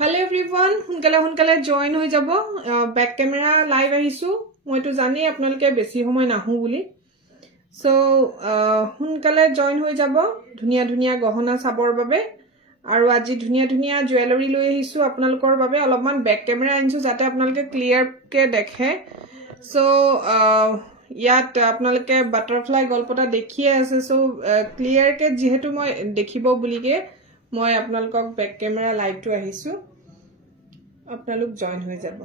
Hello everyone, hunkale join hoi jabo back camera live ahisu moi to jani apnaloke besi homoy nahu buli so hunkale join hoi jabo dhuniya gahona sabor babe aru aji dhuniya jewelry loi ahisu apnalokor babe olopman back camera ansu jate apnaloke clear ke dekhe so yat apnaloke butterfly golpota dekhiye ase so clear ke jehetu moi dekhibo bulige মই আপোনালোকক back camera live two আহিছো আপোনালোক join হৈ যাব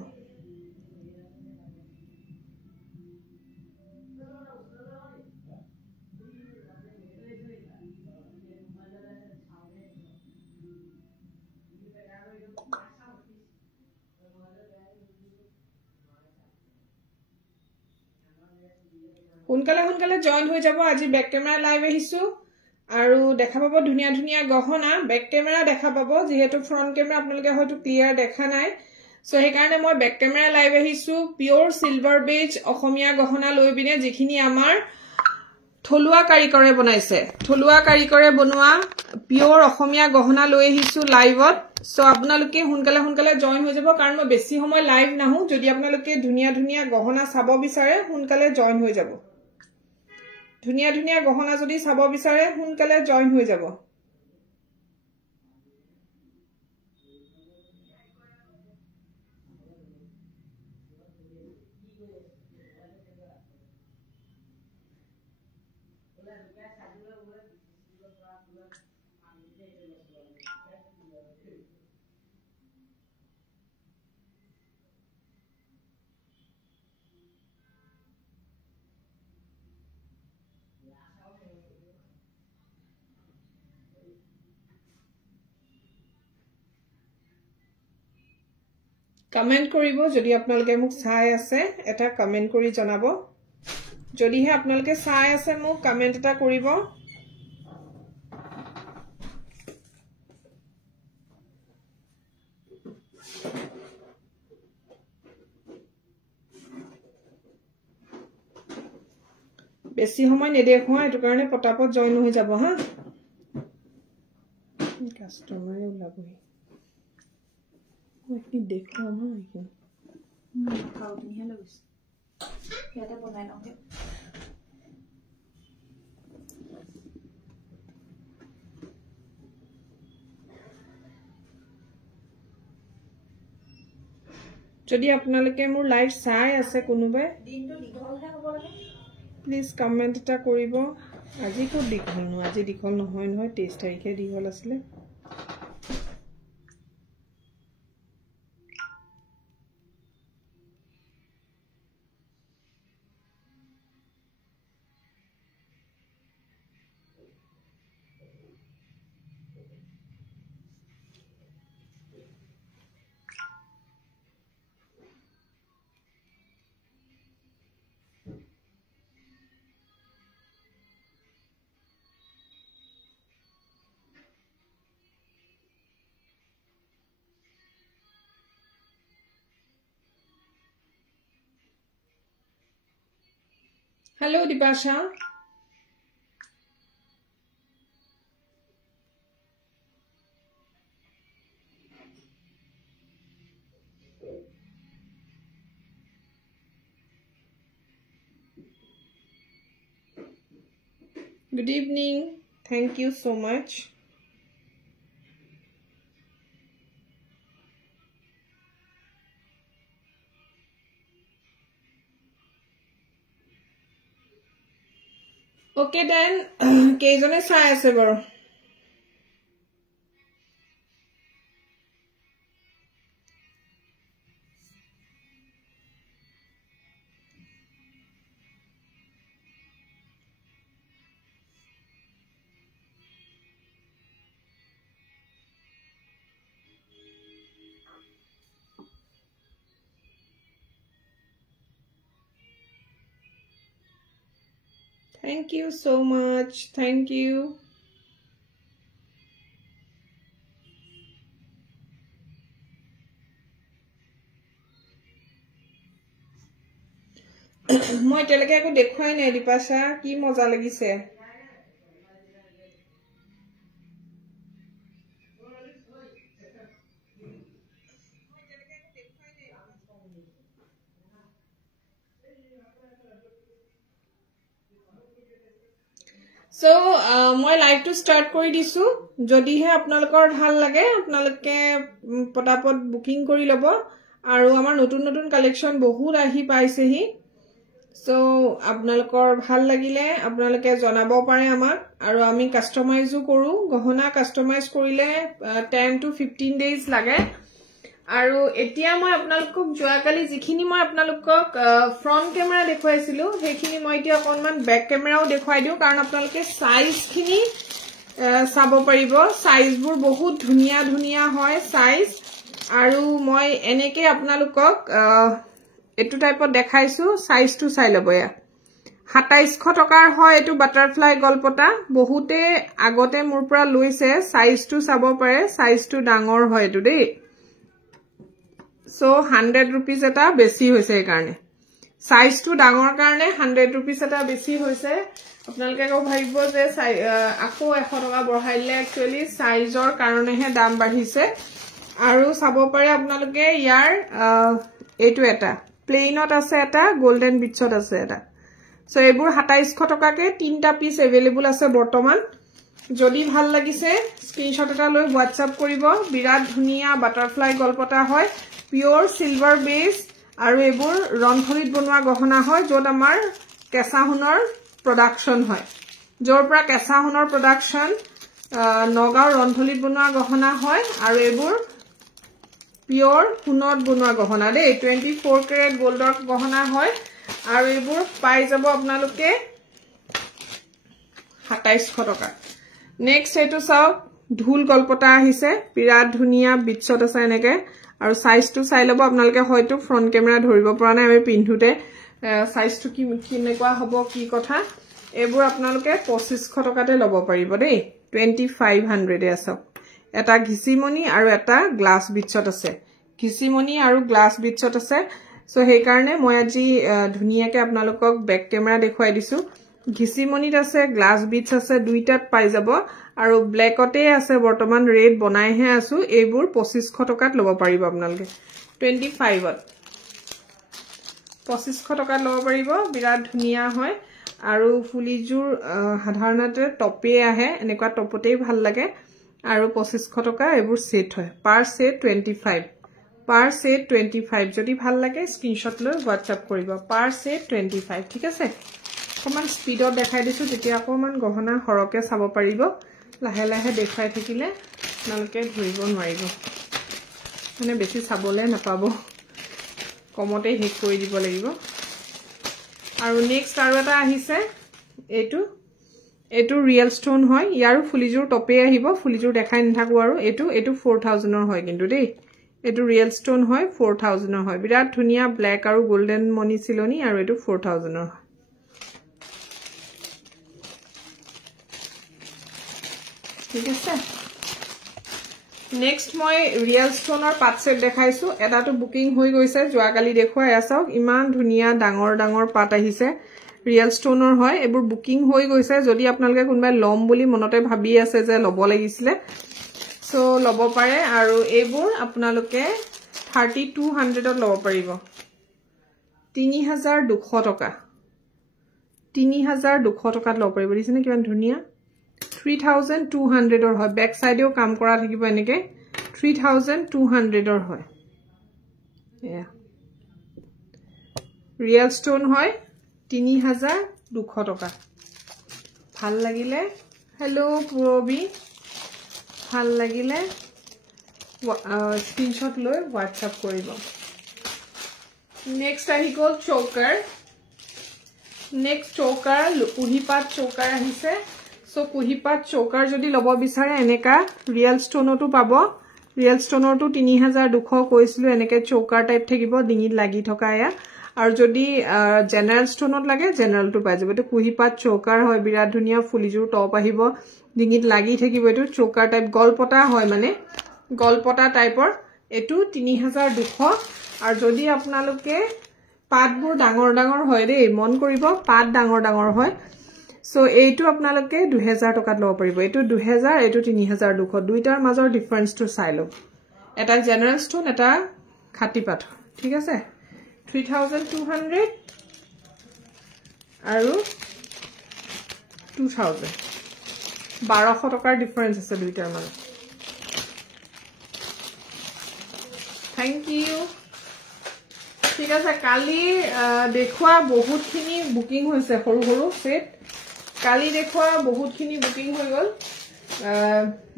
সোনকালে join হৈ যাব আজি ব্যাক ক্যামেৰা লাইভ আহিছো আৰু দেখা পাব ধুনিয়া গহনা ব্যাক ক্যামেৰা দেখা পাব যেহেতু ফ্ৰন্ট ক্যামেৰা আপোনালোকে হয়তো ক্লিয়াৰ দেখা নাই সো সেই কাৰণে মই ব্যাক ক্যামেৰা লাইভ আহিছো পিওৰ সিলভাৰ বেজ অসমীয়া গহনা লৈ বিনে যিখিনি আমাৰ থলুৱা কাৰিকৰে বনাইছে থলুৱা কাৰিকৰে বনোৱা পিওৰ অসমীয়া গহনা লৈ আহিছো লাইভত সো আপোনালোকে সোনকালে জয়েন হৈ যাব কাৰণ মই বেছি সময় লাইভ নাহু যদি আপোনালোকে ধুনিয়া গহনা চাব বিচাৰে সোনকালে জয়েন হৈ যাব ধুনিয়া গহনা যদি চাব বিচাৰে সোনকালে জয়েন হৈ যাব কমেন্ট কৰিব যদি আপোনালোকে মোক চাই আছে এটা কমেন্ট কৰি জনাব যদি হে আপোনালোকে চাই আছে মোক কমেন্ট এটা কৰিব বেছি সময় নেদেখো এটো কাৰণে পটাপট জয়েন হৈ যাব হা কাস্টমাৰে ওলাবই একটু দেখো না এখন খাও তুমি হলো বস এটা বনাই নাও যদি আপোনালোকে মোৰ লাইভ চাই আছে কোনোবাই দিনটো দীঘলহে হ'ব লাগে প্লিজ কমেন্ট এটা কৰিব আজি কো দীঘল ন আজি দীঘল নহয় 23 তাৰিখে দীঘল আছিল Hello, Dipasha. Good evening. Thank you so much. Okay then, কেইজনে চাই আছে বাৰু Thank you so much. Thank you. মই তেলকে একো দেখুৱাই নাই দীপাশা কি মজা লাগিছে So, মই লাইভ টু স্টাৰ্ট কৰি দিছো যদি হে আপোনালোকৰ ভাল লাগে আপোনালোকে পটাপট বুকিং কৰি লব আৰু আমাৰ নতুন নতুন কালেকশন বহুত আহি পাইছেহি So, আপোনালোকৰ ভাল লাগিলে আপোনালোকে জনাব পাৰে আমাক আৰু আমি কাস্টমাইজও কৰো গহনা কাস্টমাইজ কৰিলে 10 to 15 days লাগে আৰু এতিয়া মই আপোনালোকক জুৱাকালি যিখিনি মই আপোনালোকক ফ্ৰন্ট কেমেৰা দেখুৱাইছিলো সেইখিনি মই এতিয়া অকনমান বেক কেমেৰাও দেখুৱাই দিও কাৰণ আপোনালোকে সাইজখিনি চাব পাৰিব সাইজবোৰ বহুত ধুনিয়া ধুনিয়া হয় সাইজ আৰু মই এনেকে আপোনালোকক এটু টাইপত দেখাইছো সাইজটো চাই লবয়া 2700 টকাৰ হয় এটু বাটাৰফ্লাই গলপটা বহুতে আগতে মোৰ পৰা লৈছে সাইজটো চাব পাৰে সাইজটো ডাঙৰ হয় এটু দেই So 100 rupees eta besi hoise ei karone size tu dangor karone 100 rupees eta besi hoise apnaloke ko bhabibo je ako 100 toka borhaile actually size or karone he dam badhise aru sabo pare apnaloke yar etu eta plain ot ase eta golden bits ot ase eta so ebur 2700 toka ke 3ta piece available ase bortoman jodi bhal lagise screenshot eta loi whatsapp koribo birat dhunia butterfly golpota hoy Pure silver base আৰু এবোৰ ৰনথলিত বনোৱা গহনা হয় যত আমাৰ কেঁচা হুনৰ production হয় যৰ পৰা কেঁচা হুনৰ প্ৰডাকশন নগাঁও ৰনথলিত বনোৱা গহনা হয় আৰু এবোৰ পিওৰ হুনত বনোৱা গহনা দে 24 ক্যাৰেট গোল্ডৰ গহনা হয় আৰু এবোৰ পাই যাব আপোনালোকে 2700 টকা নেক্সট এটো চাওক ঢুল গলপটা আহিছে বিৰাট ধুনিয়া বিটছত আছে এনেকে আৰু সাইজটো চাই লব আপোনালোকে হয়তো ফ্ৰন্ট কেমেৰা ধৰিব পৰা নাই আমি পিন্ধুতে সাইজটো কি কিনেকুৱা হ'ব কি কথা এবোৰ আপোনালোকে 2500 টকাতে লব পাৰিব দেই 2500 এ আছে এটা ঘিচিমনি আৰু এটা গ্লাস বিটছত আছে ঘিচিমনি আৰু গ্লাস বিটছত আছে সো সেই কাৰণে মই আজি ধুনিয়াকে আপোনালোকক বেক কেমেৰা দেখুৱাই দিছো ঘিচিমনিত আছে গ্লাস বিটছ আছে দুইটাত পাই যাব আৰু ব্ল্যাকতে আছে বৰ্তমান ৰেড বনাই হে আছো এইবোৰ 2500 টকাত লব পাৰিব আপোনালোকে 25 ত 2500 টকাত লব পাৰিব বিৰাট ধুনিয়া হয় আৰু ফুলিজুৰ সাধাৰণতে টপে আহে এনেকুৱা টপতেই ভাল লাগে আৰু 2500 টকা এইবোৰ সেট হয় পাৰ সেট 25 যদি ভাল লাগে স্ক্ৰিনশ্বট লৈ WhatsApp কৰিব পাৰ সেট 25 ঠিক আছে অকমান স্পিডত দেখাই দিছো তেতিয়া অকমান গহনা হৰকে চাব পাৰিব লাহে লাহে দেখাই থাকিলে নালকে ধৰিব নোৱাৰিব মানে বেছি চাবলে নাপাব কমতে হেক কৰি দিব লাগিব আৰু নেক্সট আৰু এটা আহিছে এটো ৰিয়েল ষ্টোন হয় ইয়াৰো ফুলিজুৰ টপে আহিব ফুলিজুৰ দেখাই নাথাকো আৰু এটো 4000 ৰ হয় কিন্তু দেই এটো ৰিয়েল ষ্টোন হয় 4000 ৰ হয় বিৰাট ধুনিয়া ব্ল্যাক আৰু গোল্ডেন মনি চিলনি আৰু এটো 4000 ৰ ঠিক আছে নেক্সট মই ৰিয়েল ষ্টোনৰ পাট সেট দেখাইছো এটাটো বুকিং হৈ গৈছে জুৱাকালি দেখুৱাই আছাওক ইমান ধুনিয়া ডাঙৰ ডাঙৰ পাট আহিছে ৰিয়েল ষ্টোনৰ হয় এবোৰ বুকিং হৈ গৈছে যদি আপোনালোকে কোনবা লম বুলি মনতে ভাবি আছে যে লব লাগিছিলে সো লব পাৰে আৰু এবোৰ আপোনালোকে 3200 ত লব পাৰিব 3200 টকা 3200 টকাত লব পাৰিব দিছনে কিমান ধুনিয়া 3200 ৰ হয় ব্যাক সাইডেও কাম কৰা থাকিব এনেকে 3200 ৰ হয় এয়া ৰিয়েল ষ্টোন হয় 3200 টকা ভাল লাগিলে হেল্ল পুৰবি ভাল লাগিলে স্ক্ৰিনশ্বট লৈ WhatsApp কৰিব নেক্সট আহি গল চোকাৰ নেক্সট চোকাৰ কুহিপাত চোকাৰ আহিছে সো কুহিপাত চোকাৰ যদি লব বিচাৰে এনেকা ৰিয়েল ষ্টোনটো পাব ৰিয়েল ষ্টোনৰটো 3200 কৈছিলো এনেকে চোকাৰ টাইপ থাকিব ডিঙিত লাগি থকা এয়া আৰু যদি জেনাৰেল ষ্টোনত লাগে জেনাৰেলটো পাই যাব এটো কুহিপাত চৌকাৰ হয় বিৰাট ধুনিয়া ফুলিজুৰ টপ আহিব ডিঙিত লাগি থাকিব এটো চৌকাৰ টাইপ গলপটা হয় মানে গলপটা টাইপৰ এটো 3200 আৰু যদি আপোনালোকে পাতবোৰ ডাঙৰ ডাঙৰ হয় দেই মন কৰিব পাত ডাঙৰ ডাঙৰ হয় সো এইটো আপোনালোকে 2000 টকাত লব পাৰিব এটো 2000 এটো 3200 দুইটাৰ মাজৰ ডিফাৰেন্সটো চাই লওক এটা জেনাৰেল ষ্টোন এটা খাটি পাত ঠিক আছে 3200 আৰু 2000 1200 টকাৰ ডিফাৰেন্স আছে দুইটাৰ মাজত থ্যাংক ইউ ঠিক আছে কালি দেখুৱা বহুতখিনি বুকিং হৈছে সৰু সৰু সেট কালি দেখুৱা বহুতখিনি বুকিং হৈ গল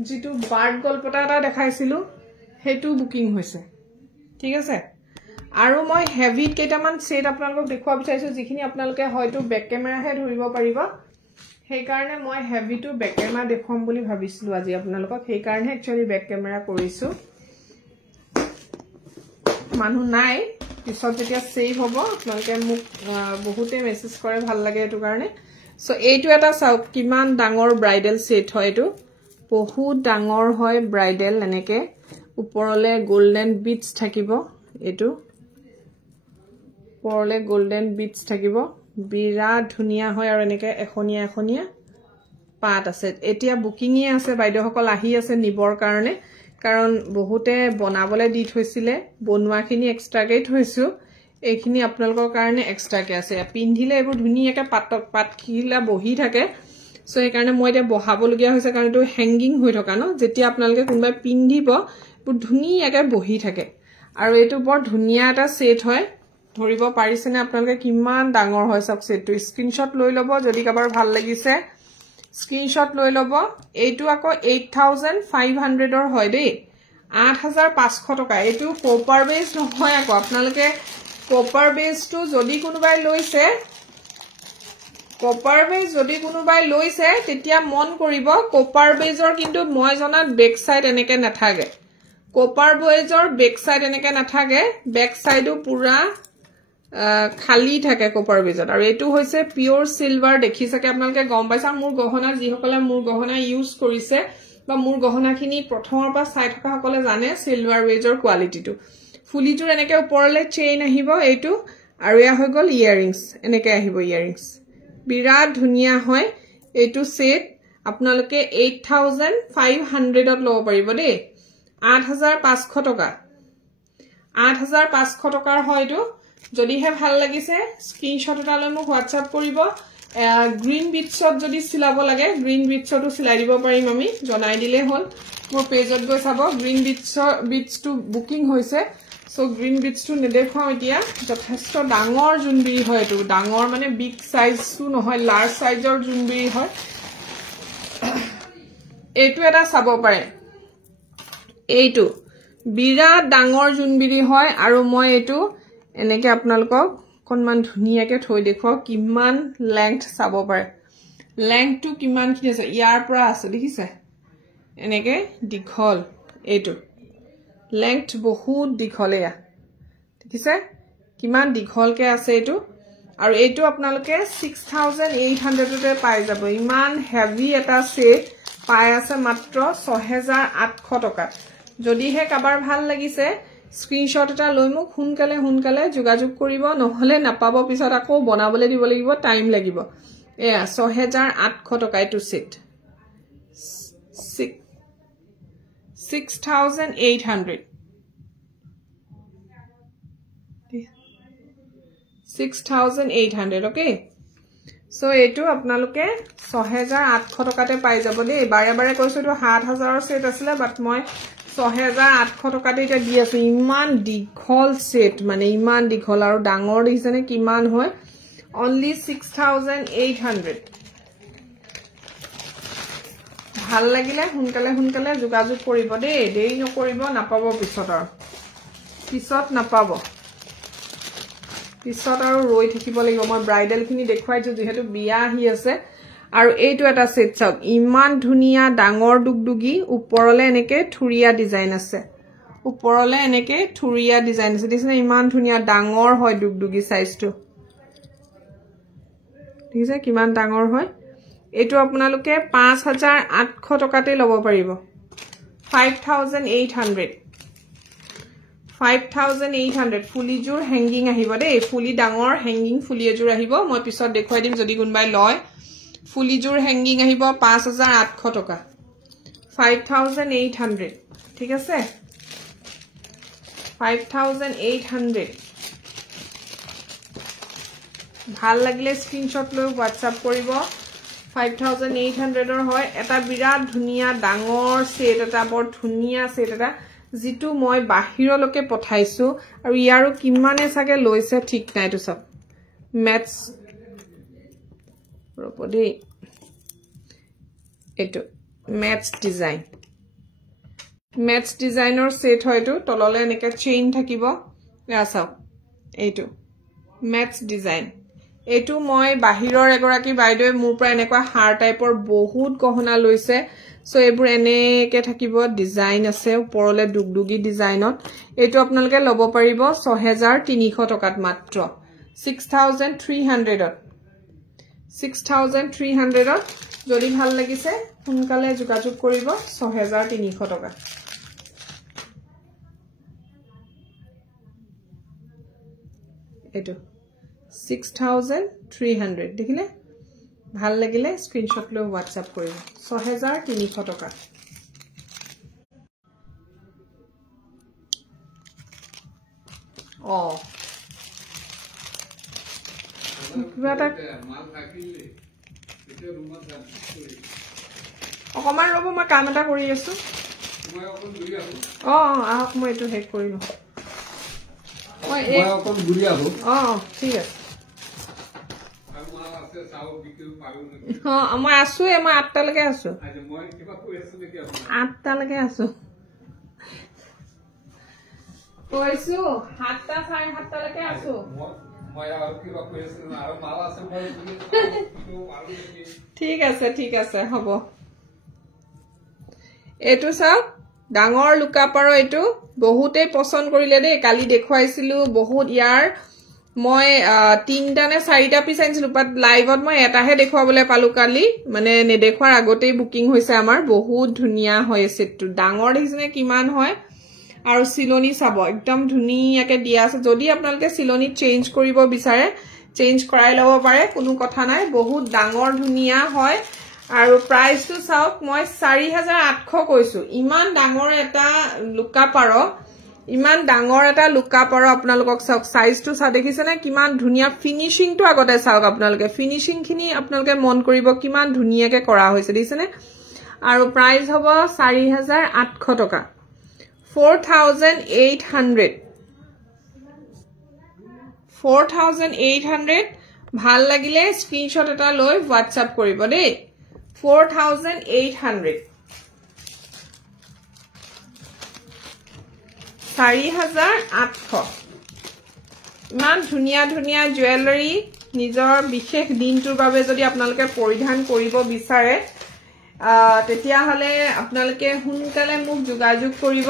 যেটো বাৰ্ড গলপটা এটা দেখাইছিলো হেতু বুকিং হৈছে ঠিক আছে আৰু মই হেভি কেটামান সেট আপোনালোকক দেখুৱা বিচাৰিছো যিখিনি আপোনালোকে হয়তো বেক ক্যামেৰা হে ধৰিব পাৰিব সেই কাৰণে মই হেভিটো বেক ক্যামেৰা দেখুৱাম বুলি ভাবিছিলো আজি আপোনালোকক সেই কাৰণে একচুয়ালি বেক ক্যামেৰা কৰিছো মানুহ নাই পিছত যেতিয়া সেভ হ'ব আপোনালোকে মোক বহুতে মেসেজ কৰে ভাল লাগে এটো কাৰণে সো এইটো এটা চাওক কিমান ডাঙৰ ব্ৰাইডাল সেট হয় এটো বহুত ডাঙৰ হয় ব্ৰাইডাল এনেকে উপৰলে গোল্ডেন বিটস থাকিব এটো উপৰলে গোল্ডেন বিটস থাকিব বিৰাট ধুনিয়া হয় আৰু এনেকে এখনিয়া এখনিয়া পাত আছে এতিয়া বুকিংই আছে বাইদেউসকল আহি আছে নিবৰ কাৰণে কাৰণ বহুতে বনাবলে দি থৈছিলে বনুৱাখিনি এক্সট্ৰাকে থৈছো এইখিনি আপোনালোকৰ কাৰণে এক্সট্ৰাকে আছে পিন্ধিলে এবোৰ ধুনিয়াকে পাত খিলা বহি থাকে সো এই কাৰণে মই এটা বহাব লগিয়া হৈছে কাৰণ এটো হ্যাঙ্গিং হৈ থকা ন যেতিয়া আপোনালোকে কোনবাই পিন্ধিব বহুত ধুনিয়াকে বহি থাকে আৰু এটো বৰ ধুনিয়া এটা সেট হয় ধৰিব পাৰিছেনে আপোনালোকে কিমান ডাঙৰ হয় সব সেটটো স্ক্ৰিনশ্বট লৈ লব যদি কাবাৰ ভাল লাগিছে স্ক্ৰিনশ্বট লৈ লব এইটো আকৌ 8500 ৰ হয় দেই 8500 টকা এইটো কপাৰ বেস নহয় আকৌ আপোনালোকে কপাৰ বেসটো যদি কোনোবাই লৈছে কপাৰ বেস যদি কোনোবাই লৈছে তেতিয়া মন কৰিব কপাৰ বেসৰ কিন্তু মই জনাত বেক সাইড এনেকে নাথাকে কপাৰ বেসৰ বেক সাইড এনেকে নাথাকে বেক সাইডও পুৰা খালি থাকে কপাৰ বেজত আৰু এটো হৈছে পিওৰ সিলভাৰ দেখিছাকে আপোনালোকে গম পাইছা মোৰ গহনা যিসকলে মোৰ গহনা ইউজ কৰিছে বা মোৰ গহনাখিনি প্ৰথমৰ পৰা চাই থকা সকলে জানে সিলভাৰ বেজৰ কোৱালিটিটো ফুলিজুৰ এনেকে ওপৰলে চেইন আহিব এইটো আৰু এয়া হৈ গল ইয়াৰিংস এনেকে আহিব ইয়াৰিংস বিৰাট ধুনিয়া হয় এইটো সেট আপোনালোকে 8500 ত লব পাৰিব দেই 8500 টকা 8500 টকাৰ হয়তো যদি হে ভাল লাগিছে স্ক্ৰিনশ্বট এটা লৈ মোক WhatsApp কৰিব গ্ৰীন বিটছত যদি সিলাব লাগে গ্ৰীন বিটছটো সিলাই দিব পাৰিম আমি জনাই দিলে হল মোৰ পেজত গৈ চাব গ্ৰীন বিটছটো বুকিং হৈছে সো গ্ৰীন বিটছটো নেদেখাও এতিয়া যথেষ্ট ডাঙৰ জুনবিৰি হয় এটো ডাঙৰ মানে বিগ সাইজটো নহয় লাৰ্জ সাইজৰ জুনবিৰি হয় এইটো এটা চাব পাৰে এইটো বিৰাট ডাঙৰ জুনবিৰি হয় আৰু মই এইটো এনেকে আপোনালোকক কোনমান ধুনিয়াকে থৈ দেখুৱা কিমান লেংথ চাব পাৰে লেংথটো কিমান কি আছে ইয়াৰ পৰা আছে দেখিছে এনেকে দীঘল এইটো লেংথ বহুত দীঘল এয়া দেখিছে কিমান দীঘলকে আছে এইটো আৰু এইটো আপোনালোকে 6800 তে পাই যাব ইমান হেভি এটা সেট পাই আছে মাত্ৰ 6800 টকা যদি হে কাবাৰ ভাল লাগিছে স্ক্ৰিনশ্বট এটা লৈ মোক হুনকালে যোগাযোগ কৰিব নহলে নাপাব পিছত আকৌ বনাবলে দিব লাগিব টাইম লাগিব এয়া 6800 টকা এইটো সেট 6800 6800 ওকে সো এইটো আপোনালোকে 6800 টকাতে পাই যাব দেই বাৰে বাৰে কৈছো তো 7000 ৰ সেট আছিল বাট মই 6800 টকাতে এটা দি আছে ইমান দীঘল সেট মানে ইমান দীঘল আৰু ডাঙৰ দিছেনে কিমান হয় only 6800 ভাল লাগিলে হুনকালে যোগাযোগ কৰিব দেই দেৰি নকৰিব নাপাব পিছত নাপাব পিছত আৰু ৰৈ থাকিব লাগিব মই ব্ৰাইডাল খিনি দেখুৱাইছো যেহেতু বিয়া আহি আছে আৰু এইটো এটা সেট চাওক ইমান ধুনিয়া ডাঙৰ দুগদুগি ওপৰলে এনেকে থুৰিয়া ডিজাইন আছে ওপৰলে এনেকে থুৰিয়া ডিজাইন আছে দিছনে ইমান ধুনিয়া ডাঙৰ হয় দুগদুগি সাইজটো দেখিছে কিমান ডাঙৰ হয় এটো আপোনালোকে 5800 টকাতে লব পাৰিব 5800 ফুলিজুৰ হেঙ্গিং আহিব দে ফুলি ডাঙৰ হেঙ্গিং ফুলি এজুৰ আহিব মই পিছত দেখুৱাই দিম যদি কোনবাই লয় ফুলিজুৰ হেঙ্গিং আহিব 5800 টকা 5800 ঠিক আছে 5800 ভাল লাগিলে স্ক্ৰিনশ্বট লৈ WhatsApp কৰিব 5800 ৰ হয় এটা বিৰাট ধুনিয়া ডাঙৰ সেট এটা বৰ ধুনিয়া সেট এটা জিতু মই বাহিৰলৈকে পঠাইছো আৰু ইয়াৰো কিমানে সাগে লৈছে ঠিক নাই তো সব ম্যাটস ৰপদে এটো ম্যাটস ডিজাইনৰ সেট হয়তো তললে এনেকে চেইন থাকিব এয়া চাও এইটো ম্যাটস ডিজাইন এটো মই বাহিৰৰ এগৰাকী বাইদেৱে মোৰ পৰা এনেকুৱা হাৰ টাইপৰ বহুত গহনা লৈছে সো এবোৰ এনেকে থাকিব ডিজাইন আছে ওপৰলে দুগদুগি ডিজাইনত এটো আপোনালোকে লব পাৰিব 6300 টকাত মাত্ৰ 6300 যদি ভাল লাগিছে সোনকালে যোগাযোগ কৰিব 6300 টকা এটো 6300 দেখিলে ভাল লাগিলে স্ক্ৰিনশ্বট লৈ WhatsApp কৰিব 6300 টকা কিবাটা অকমান ৰব মই কাম এটা কৰি আছো আহক মই এটো হেক কৰিলো মই অকন গুৰি আহো ঠিক আছে মই আছো মই 8টা লৈকে আছো 8টা লৈকে আছো কৈছো 7টা 7:30 লৈকে আছো ঠিক আছে হ'ব এটো চাওক ডাঙৰ লুকাপাৰ এটো বহুতে পছন্দ কৰিলে দে কালি দেখুৱাইছিলো বহুত ইয়াৰ মই 3টা নে 4টা পিস আনিছিলো বাট লাইভত মই এটাহে দেখুৱাবলৈ পালো কালি মানে নেদেখুৱাৰ আগতেই বুকিং হৈছে আমাৰ বহুত ধুনিয়া হয় সেটটো ডাঙৰ দেখিছেনে কিমান হয় আৰু সিলনি চাব একদম ধুনিয়াকে দিয়া আছে যদি আপোনালোকে সিলনি চেঞ্জ কৰিব বিচাৰে চেঞ্জ কৰাই লব পাৰে কোনো কথা নাই বহুত ডাঙৰ ধুনিয়া হয় আৰু প্ৰাইসটো চাওক মই 4800 কৈছো ইমান ডাঙৰ এটা লুকাপাৰ আপোনালোকক চাওক সাইজটো চা দেখিছেনে কিমান ধুনিয়া ফিনিশিংটো আগতে চাওক আপোনালোকে ফিনিশিং খিনি আপোনালোকে মন কৰিব কিমান ধুনিয়াকে কৰা হৈছে দেখিছেনে আৰু প্ৰাইস হ'ব 4800 টকা 4800 ভাল লাগিলে স্ক্ৰিনশ্বট এটা লৈ WhatsApp কৰিব দেই 4800 4800 ইমান ধুনিয়া ধুনিয়া জুৱেলাৰী নিজৰ বিশেষ দিনটোৰ বাবে যদি আপোনালোকে পৰিধান কৰিব বিচাৰে তেতিয়া হলে আপোনালোকে হুনকালে মোক যোগাযোগ কৰিব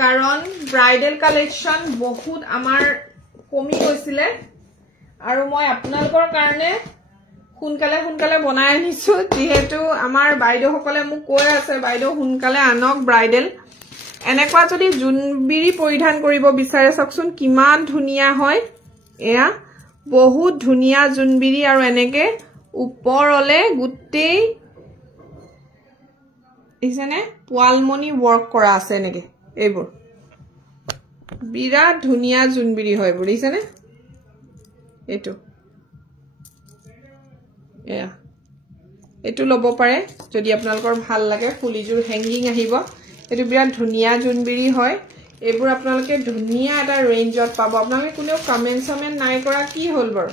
কাৰণ ব্ৰাইডাল কালেকশন বহুত আমাৰ কমি গৈছিলে আৰু মই আপোনালোকৰ কাৰণে হুনকালে বনাই আনিছো যেহেতু আমাৰ বাইদেউ সকলে মোক কৈ আছে বাইদেউ হুনকালে আনক ব্ৰাইডাল এনেকুৱা যদি জুনবিৰি পৰিধান কৰিব বিচাৰে চাওকচোন কিমান ধুনিয়া হয় এয়া বহুত ধুনিয়া জুনবিৰি আৰু এনেকে ওপৰলে গুটেই ইজনে পোৱালমনি ওয়াৰ্ক কৰা আছে এনেকে এইবোৰ বিৰাট ধুনিয়া জুনবিৰি হয় বুলিছেনে এটো এয়া এটো লব পাৰে যদি আপোনালোকৰ ভাল লাগে ফুলিজুৰ হেঙ্গিং আহিব এটো বিৰাট ধুনিয়া জুনবিৰি হয় এইবোৰ আপোনালোকে ধুনিয়া এটা ৰেঞ্জত পাব আপোনালোকে কোনো কমেন্ট নাই কৰা কি হল বৰ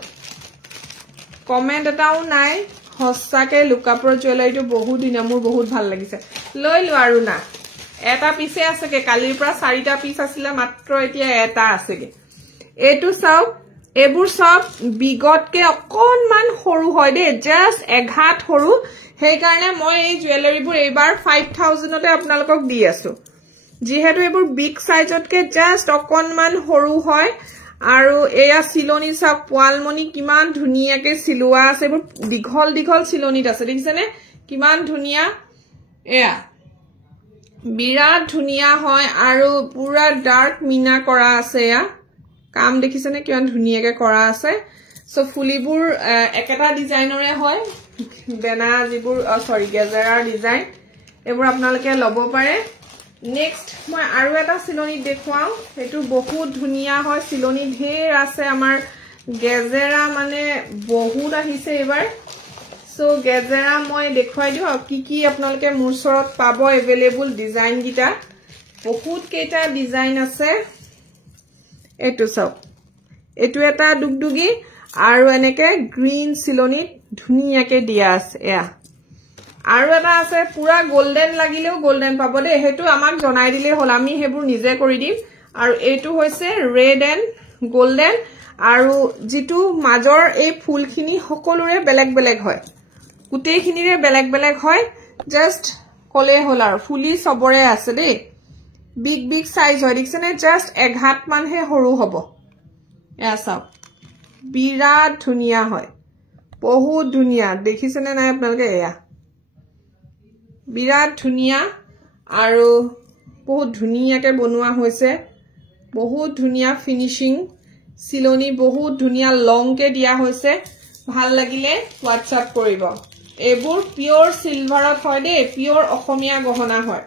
কমেন্ট এটাও নাই হসাকে লুকাপুৰ জুৱেলাৰীটো বহুত দিনা মোৰ বহুত ভাল লাগিছে লৈ লো আৰু না এটা পিছে আছে কে কালিৰ পৰা 4টা পিস আছিল মাত্ৰ এতিয়া এটা আছে কে এটো চাওক এবোৰ সব বিগতকে অকনমান সৰু হয় দে জাস্ট এঘাত সৰু সেই কাৰণে মই এই জুৱেলাৰীবোৰ এইবাৰ 5000 তে আপোনালোকক দি আছো যিহেতু এইবোৰ বিগ সাইজতকে জাস্ট অকনমান সৰু হয় আৰু এয়া চিলনি সব পোৱালমনি কিমান ধুনিয়াকে চিলোৱা আছে এইবোৰ দীঘল দীঘল চিলনিত আছে দেখিছেনে কিমান ধুনিয়া এয়া বিৰাট ধুনিয়া হয় আৰু পুৰা ডাৰ্ক মিনা কৰা আছে এয়া কাম দেখিছেনে কিমান ধুনিয়াকে কৰা আছে সো ফুলিবোৰ একেটা ডিজাইনৰে হয় বেনা যিবোৰ সৰি গেজেৰাৰ ডিজাইন এইবোৰ আপোনালোকে ল'ব পাৰে নেক্সট মই আৰু এটা চিলনি দেখুৱাও এটো বহুত ধুনিয়া হয় চিলনি ঢেৰ আছে আমাৰ গেজেৰা মানে বহুত আহিছে এবাৰ সো গেজেৰা মই দেখুৱাই দিও কি আপোনালোকে মুৰচৰত পাব এভেইলেবল ডিজাইন গিটা বহুত কেইটা ডিজাইন আছে এটো সব এটো এটা দুগদুগি আৰু এনেকে গ্ৰীন চিলনি ধুনিয়াকে দিয়া আছে এয়া আৰু এটা আছে পুৰা গোল্ডেন লাগিলেও গোল্ডেন পাব দে হেতু আমাক জনাই দিলে হল আমি হেবুৰ নিজে কৰি দিম আৰু এটো হৈছে ৰেড এন্ড গোল্ডেন আৰু জিতু মাজৰ এই ফুলখিনি সকলোৰে বেলেগ বেলেগ হয় গুটেইখিনিৰে বেলেগ বেলেগ হয় জাস্ট কলে হল আৰু ফুলি সবৰে আছে দে বিগ বিগ সাইজ হয় দেখছেনে জাস্ট এঘাত মানহে সৰু হ'ব এয়া চাও বিৰাট ধুনিয়া হয় বহুত ধুনিয়া দেখিছেনে নাই আপোনালোকে এয়া বিৰাট ধুনিয়া আৰু বহুত ধুনিয়াকে বনোৱা হৈছে বহুত ধুনিয়া ফিনিশিং চিলনি বহুত ধুনিয়া লংকে দিয়া হৈছে ভাল লাগিলে WhatsApp কৰিব এইবোৰ পিওৰ সিলভাৰত হয় দে পিওৰ অসমীয়া গহনা হয়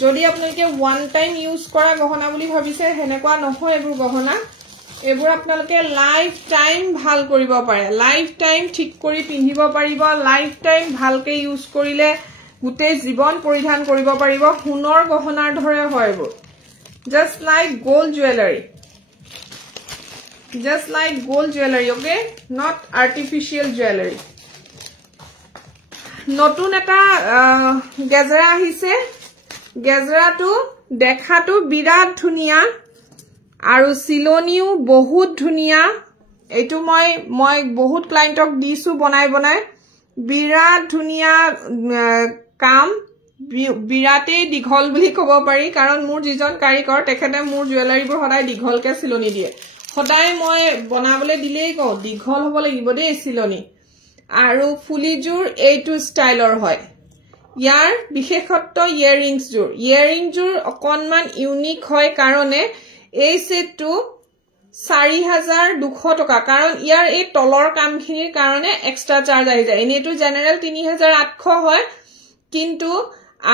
যদি আপোনালোকে ওয়ান টাইম ইউজ কৰা গহনা বুলি ভাবিছে হেনেকুৱা নহয় এইবোৰ গহনা এইবোৰ আপোনালোকে লাইফ টাইম ভাল কৰিব পাৰে লাইফ টাইম ঠিক কৰি পিন্ধিব পাৰিব লাইফ টাইম ভালকে ইউজ কৰিলে গুটে জীবন পৰিধান কৰিব পাৰিব সোণৰ গহনাৰ ধৰে হয় এইবোৰ just like gold jewelry okay not artificial jewelry নতুন এটা গেজৰা আহিছে গেজৰাটো দেখাটো বিৰাট ধুনিয়া আৰু চিলনিও বহুত ধুনিয়া এটো মই বহুত ক্লায়েন্টক দিছো বনাই বিৰাট ধুনিয়া কাম বিৰাটে দীঘল বুলি ক'ব পাৰি কাৰণ মোৰ যিজন কাৰিকৰ তেখেতে মোৰ জুৱেলাৰীবোৰ সদায় দীঘলকে চিলনি দিয়ে সদায় মই বনাবলৈ দিলেই কও দীঘল হ'ব লাগিব দেই চিলনি আৰু ফুলিজুৰ এইটো ষ্টাইলৰ হয় ইয়াৰ বিশেষত্ব ইয়াৰিংজুৰ অকনমান ইউনিক হয় কাৰণে এই সেটটো 4200 টকা কাৰণ ইয়াৰ এই তলৰ কামখিনিৰ কাৰণে এক্সট্ৰা চাৰ্জ আহি যায় এনেটো জেনাৰেল 3800 হয় কিন্তু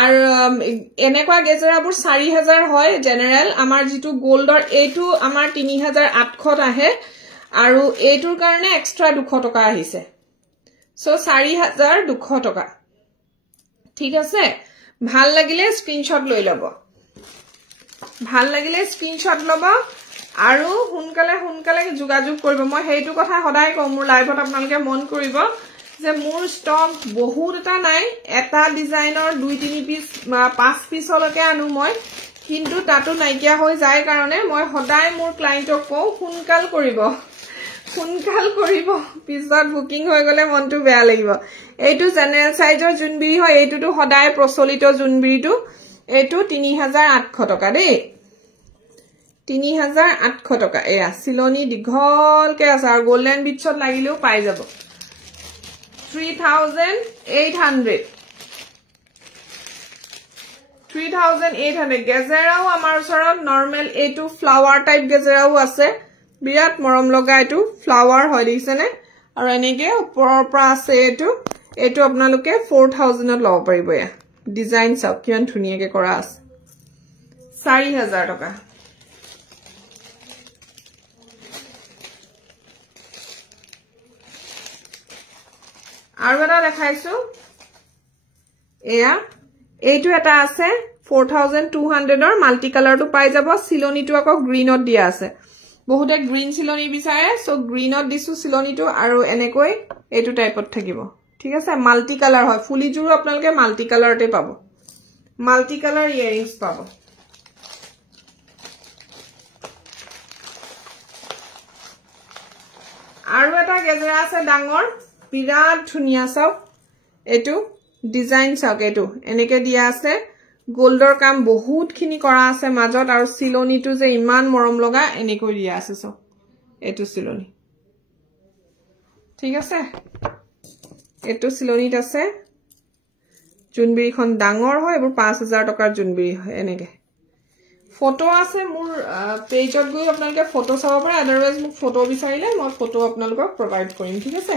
আৰু এনেকুৱা গেজৰাবোৰ 4000 হয় জেনাৰেল আমাৰ যেটো গোল্ডৰ এইটো আমাৰ 3800 আহে আৰু এইটোৰ কাৰণে এক্সট্ৰা 200 টকা আহিছে সো 4200 টকা ঠিক আছে ভাল লাগিলে স্ক্ৰিনশ্বট লৈ লব আৰু হুনকালে যোগাযোগ কৰিব মই হেইটো কথা সদায় কম মোৰ লাইভত আপোনালোকে মন কৰিব যে মোৰ ষ্টক বহুত এটা নাই এটা ডিজাইনৰ 2-3 পিস 5 পিছলৈকে আনো মই কিন্তু তাতো নাইকিয়া হৈ যায় কাৰণে মই সদায় মোৰ ক্লায়েন্টক কও হুনকাল কৰিব পিছত বুকিং হৈ গলে মনটো বেয়া লাগিব এইটো জেনাৰেল সাইজৰ জুনবিৰি হয় এইটোটো সদায় প্ৰচলিত জুনবিৰিটো এইটো 3800 টকা দেই 3800 টকা এয়া চিলনি দীঘলকে আছে আৰু গোল্ডেন বিটছত লাগিলেও পাই যাব 3800 গেজেৰাও আমাৰ ওচৰত নৰমাল এইটো ফ্লাৱাৰ টাইপ গেজেৰাও আছে বিৰাট মৰম লগা এইটো ফ্লাৱাৰ হয় দেখিছেনে আৰু এনেকে ওপৰৰ পৰা আছে এইটো আপোনালোকে 4000 ত লব পাৰিব এয়া ডিজাইন চাওক কিমান ধুনিয়াকে কৰা আছে 4000 টকা আৰু এটা দেখাইছো এয়া এইটো এটা আছে 4200 ৰ মাল্টি কালাৰটো পাই যাব চিলনিটো আকৌ গ্ৰীনত দিয়া আছে বহুতে গ্ৰীন চিলনি বিচাৰে সো গ্ৰীনত দিছো চিলনিটো আৰু এনেকৈ এইটো টাইপত থাকিব ঠিক আছে মাল্টি কালাৰ হয় ফুলিজুৰো আপোনালোকে মাল্টি কালাৰতে পাব মাল্টি কালাৰ ইয়াৰিংস পাব আৰু এটা গেজৰা আছে ডাঙৰ বিৰাট ধুনিয়া চাওক এটো ডিজাইন চাওক এটো এনেকে দিয়া আছে গোল্ডৰ কাম বহুতখিনি কৰা আছে মাজত আৰু চিলনিটো যে ইমান মৰম লগা এনেকৈ দিয়া আছে সব এটো চিলনি ঠিক আছে এটো চিলনিত আছে জুনবিৰিখন ডাঙৰ হয় এবোৰ 5000 টকাৰ জুনবিৰি হয় এনেকে ফটো আছে মোৰ পেজত গৈ আপোনালোকে ফটো চাব পাৰে আদাৰৱাইজ মোক ফটো বিচাৰিলে মই ফটো আপোনালোকক প্ৰভাইড কৰিম ঠিক আছে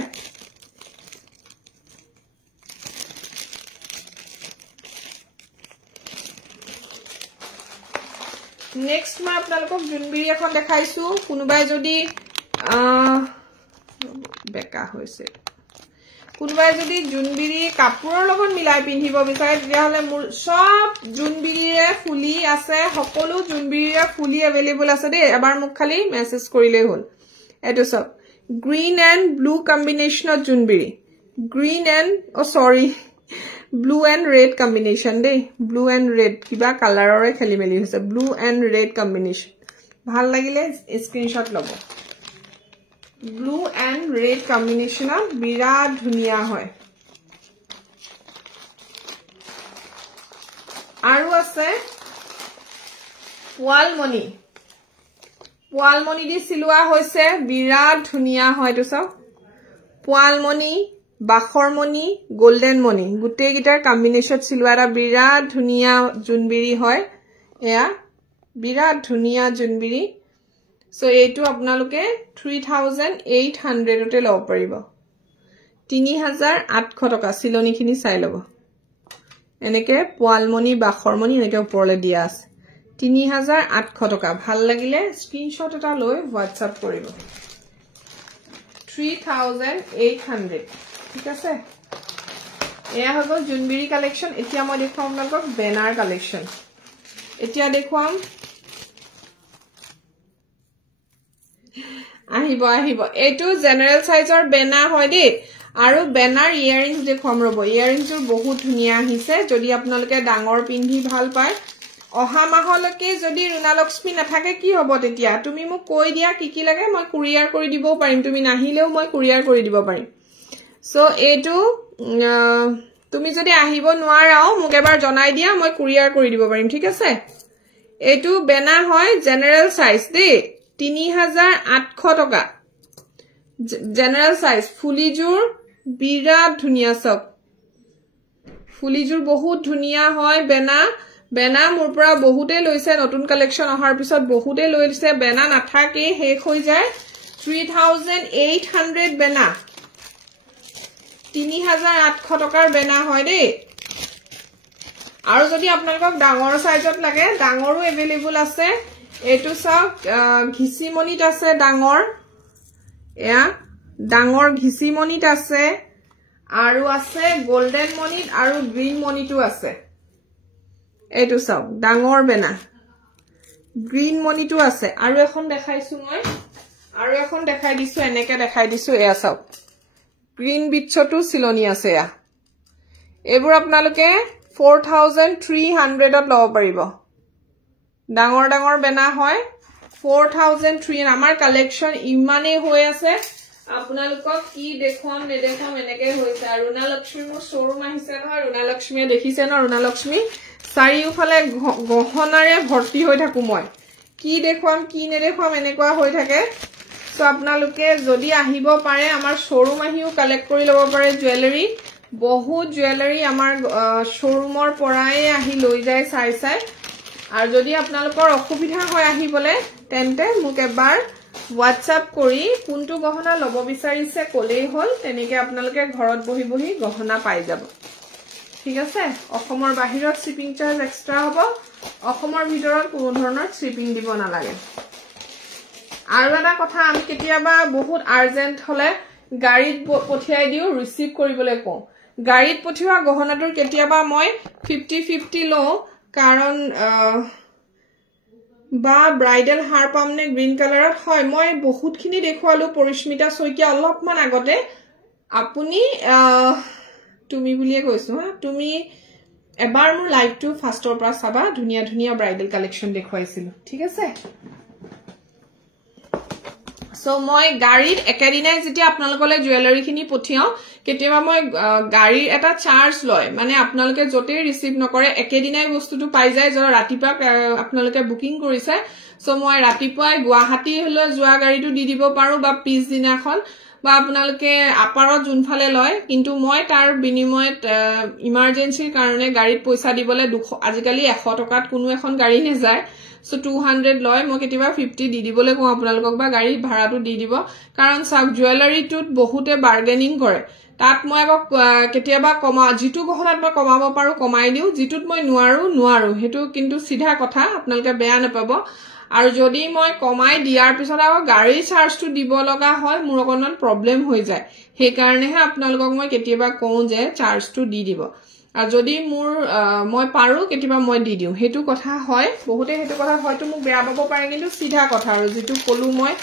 নেক্সট মই আপোনালোকক জুনবিৰি এখন দেখাইছো কোনোবাই যদি বেকা হৈছে কোনোবাই যদি জুনবিৰি কাপোৰৰ লগত মিলাই পিন্ধিব বিচাৰে তেতিয়া হলে মোৰ সব জুনবিৰিৰে ফুলি আছে সকলো জুনবিৰিৰে ফুলি अवेलेबल আছে দে এবাৰ মোক খালি মেসেজ কৰিলে হ'ল এটো সব গ্ৰীন এন্ড ব্লু কম্বিনেশনত জুনবিৰি green and sorry blue and red combination দে ব্লু এন্ড ৰেড কিবা কালাৰৰে খেলি মেলি হৈছে ব্লু এন্ড ৰেড কম্বিনেশন ভাল লাগিলে স্ক্ৰিনশট লব ব্লু এন্ড ৰেড কম্বিনেশনত বিৰাট ধুনিয়া হয় আৰু আছে পোৱালমণি দি সিলোৱা হৈছে বিৰাট ধুনিয়া হয় তো সব পোৱালমণি বাখৰমণি গোল্ডেন মণি গুটে গিটাৰ কম্বিনেশন সিলোৱাটা বিৰাট ধুনিয়া জুনবিৰি হয় এয়া বিৰাট ধুনিয়া জুনবিৰি সো এইটো আপোনালোকে 3800 তে লব পাৰিব 3800 টকা সিলনিখিনি চাই লব এনেকে পোৱালমণি বাখৰমণি এনেকে ওপৰলে দিয়া আছে 3800 টকা ভাল লাগিলে স্ক্ৰিনশট এটা লৈ WhatsApp কৰিব 3800 ঠিক আছে এয়া হ'ব জুনবিৰি কালেকশন এতিয়া মই দেখাম আপোনালোকক বেনাৰ কালেকশন এতিয়া দেখুৱাম আহিব এটো জেনাৰেল সাইজৰ বেনা হয় দে আৰু বেনাৰ ইয়াৰিংস দেখুৱাম ৰব ইয়াৰিংসৰ বহুত ধুনিয়া আহিছে যদি আপোনালোকে ডাঙৰ পিন্ধি ভাল পায় অহা মাহলৈকে যদি ৰুণালক্ষ্মী নাথাকে কি হ'ব তেতিয়া তুমি মোক কৈ দিয়া কি লাগে মই কুৰিয়াৰ কৰি দিবও পাৰিম তুমি নাহিলেও মই কুৰিয়াৰ কৰি দিব পাৰিম সো এটো তুমি যদি আহিব নোৱাৰাও মোক এবাৰ জনাই দিয়া মই কুৰিয়াৰ কৰি দিব পাৰিম ঠিক আছে এটো বেনা হয় জেনাৰেল সাইজ দে 3800 টকা জেনাৰেল সাইজ ফুলিজুৰ বিৰাট ধুনিয়া সব ফুলিজুৰ বহুত ধুনিয়া হয় বেনা মোৰ পৰা বহুতে লৈছে নতুন কালেকশন অহাৰ পিছত বহুতে লৈছে বেনা নাথাকে শেষ হৈ যায় 3800 বেনা 3800 টকাৰ বেনা হয় দে আৰু যদি আপোনালোকক ডাঙৰ সাইজত লাগে ডাঙৰো अवेलेबल আছে এটো সব ঘিচিমনিত আছে ডাঙৰ এয়া ডাঙৰ ঘিচিমনিত আছে আৰু আছে গোল্ডেন মনিত আৰু গ্ৰীন মনিটো আছে এটো সব ডাঙৰ বেনা গ্ৰীন মনিটো আছে আৰু এখন দেখাইছো মই আৰু এখন দেখাই দিছো এনেকে দেখাই দিছো এয়া সব গ্ৰীন বিটছটো সিলনি আছে এয়া এবোৰ আপোনালোকে 4300 ত লব পাৰিব ডাঙৰ বেনা হয় 4300 আমাৰ কালেকশন ইমানে হৈ আছে আপোনালোকক কি দেখুৱাম নেদেখাম এনেকে হৈছে আৰু ৰুণালক্ষ্মী মোৰ শোৰুম আহিছে নহয় ৰুণালক্ষ্মীয়ে দেখিছে ন ৰুণালক্ষ্মী চাৰিওফালে গহনাৰে ভৰ্তি হৈ থাকো মই কি দেখুৱাম কি নেদেখাম এনেকুৱা হৈ থাকে সো আপোনালোকে যদি আহিব পাৰে আমাৰ শোৰুম আহিও কালেক্ট কৰি লব পাৰে জুৱেলাৰী বহুত জুৱেলাৰী আমাৰ শোৰুমৰ পৰাই আহি লৈ যায় চাই আৰু যদি আপোনালোকৰ অসুবিধা হয় আহিবলে তেন্তে মোক এবাৰ WhatsApp কৰি কোনটো গহনা লব বিচাৰিছে কলেই হল তেনেকে আপোনালোকে ঘৰত বহি গহনা পাই যাব ঠিক আছে অসমৰ বাহিৰত শিপিং চাৰ্জ এক্সট্ৰা হ'ব অসমৰ ভিতৰত কোনো ধৰণৰ শিপিং দিব নালাগে আৰু এটা কথা আমি কেতিয়াবা বহুত আৰ্জেন্ট হলে গাড়ীত পঠিয়াই দিও ৰিসিভ কৰিবলৈ কওঁ গাড়ীত পঠিওৱা গহনাটোৰ কেতিয়াবা মই 50-50 লওঁ কাৰণ বা ব্ৰাইডাল হাৰ পামনে গ্ৰীন কালাৰত হয় মই বহুতখিনি দেখুৱালো পৰিস্মিতা শইকীয়া অলপমান আগতে আপুনি তুমি বুলিয়ে কৈছো হা তুমি এবাৰ মোৰ লাইভটো ফাৰ্ষ্টৰ পৰা চাবা ধুনিয়া ব্ৰাইডাল কালেকশন দেখুৱাইছিলো ঠিক আছে সো মই গাড়ীত একেদিনাই যেতিয়া আপোনালোকলৈ জুৱেলাৰী খিনি পঠিয়াও কেতিয়াবা মই গাড়ীৰ এটা চাৰ্জ লয় মানে আপোনালোকে যতেই ৰিসিভ নকৰে একেদিনাই বস্তুটো পাই যায় যদি ৰাতিপুৱা আপোনালোকে বুকিং কৰিছে সো মই ৰাতিপুৱাই গুৱাহাটী হলে যোৱা গাড়ীটো দি দিব পাৰো বা পিছ দিনাখন বা আপোনালোকে আপাৰত জুনফালে লয় কিন্তু মই তাৰ বিনিময়ত ইমাৰ্জেন্সিৰ কাৰণে গাড়ীত পইচা দিবলে আজিকালি 100 টকাত কোনো এখন গাড়ী নে যায় সো 200 লয় মই কেতিয়াবা 50 দি দিবলে কও আপোনালোকক বা গাড়ী ভাড়াটো দি দিব কাৰণ সব জুৱেলাৰীটোত বহুতে বাৰ্গেনিং কৰে তাত মই কেতিয়াবা কমা জিতু গহনাত মই কমাব পাৰো কমাই দিও জিতুত মই নোৱাৰো হেতু কিন্তু সিধা কথা আপোনালোকে বেয়া নাপাব আৰু যদি মই কমাই দিয়াৰ পিছত আৰু গাড়ী চাৰ্জটো দিব লগা হয় মোৰ অকনমান প্ৰবলেম হৈ যায় সেই কাৰণেহে আপোনালোকক মই কেতিয়াবা কওঁ যে চাৰ্জটো দি দিব আৰু যদি মই পাৰো কেতিয়াবা মই দি দিও হেতু কথা হয় বহুতে হেতু কথা হয়তো মোক বেয়া পাব পাৰে কিন্তু সিধা কথা আৰু যেটো কলু মই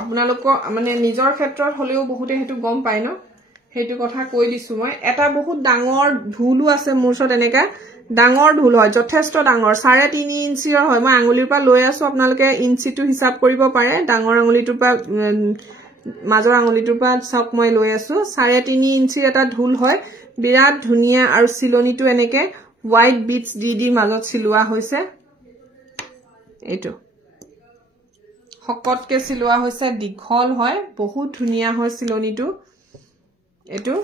আপোনালোক মানে নিজৰ ক্ষেত্ৰত হলেও বহুতে হেতু গম পায় ন হেতু কথা কৈ দিছো মই এটা বহুত ডাঙৰ ঢুলু আছে মোৰ ওচৰত এনেকা ডাঙৰ ঢুল হয় যথেষ্ট ডাঙৰ 3.5 ইঞ্চিৰ হয় মই আঙুলিৰ পৰা লৈ আছো আপোনালোকে ইঞ্চিটো হিসাব কৰিব পাৰে ডাঙৰ আঙুলিটোৰ পৰা মাজৰ আঙুলিটোৰ পৰা সক মই লৈ আছো 3.5 ইঞ্চিৰ এটা ঢুল হয় বিৰাট ধুনিয়া আৰু চিলনিটো এনেকে হোৱাইট বিটস দি মাজত চিলোৱা হৈছে এটো হকতকে চিলোৱা হৈছে দীঘল হয় বহুত ধুনিয়া হয় চিলনিটো এটো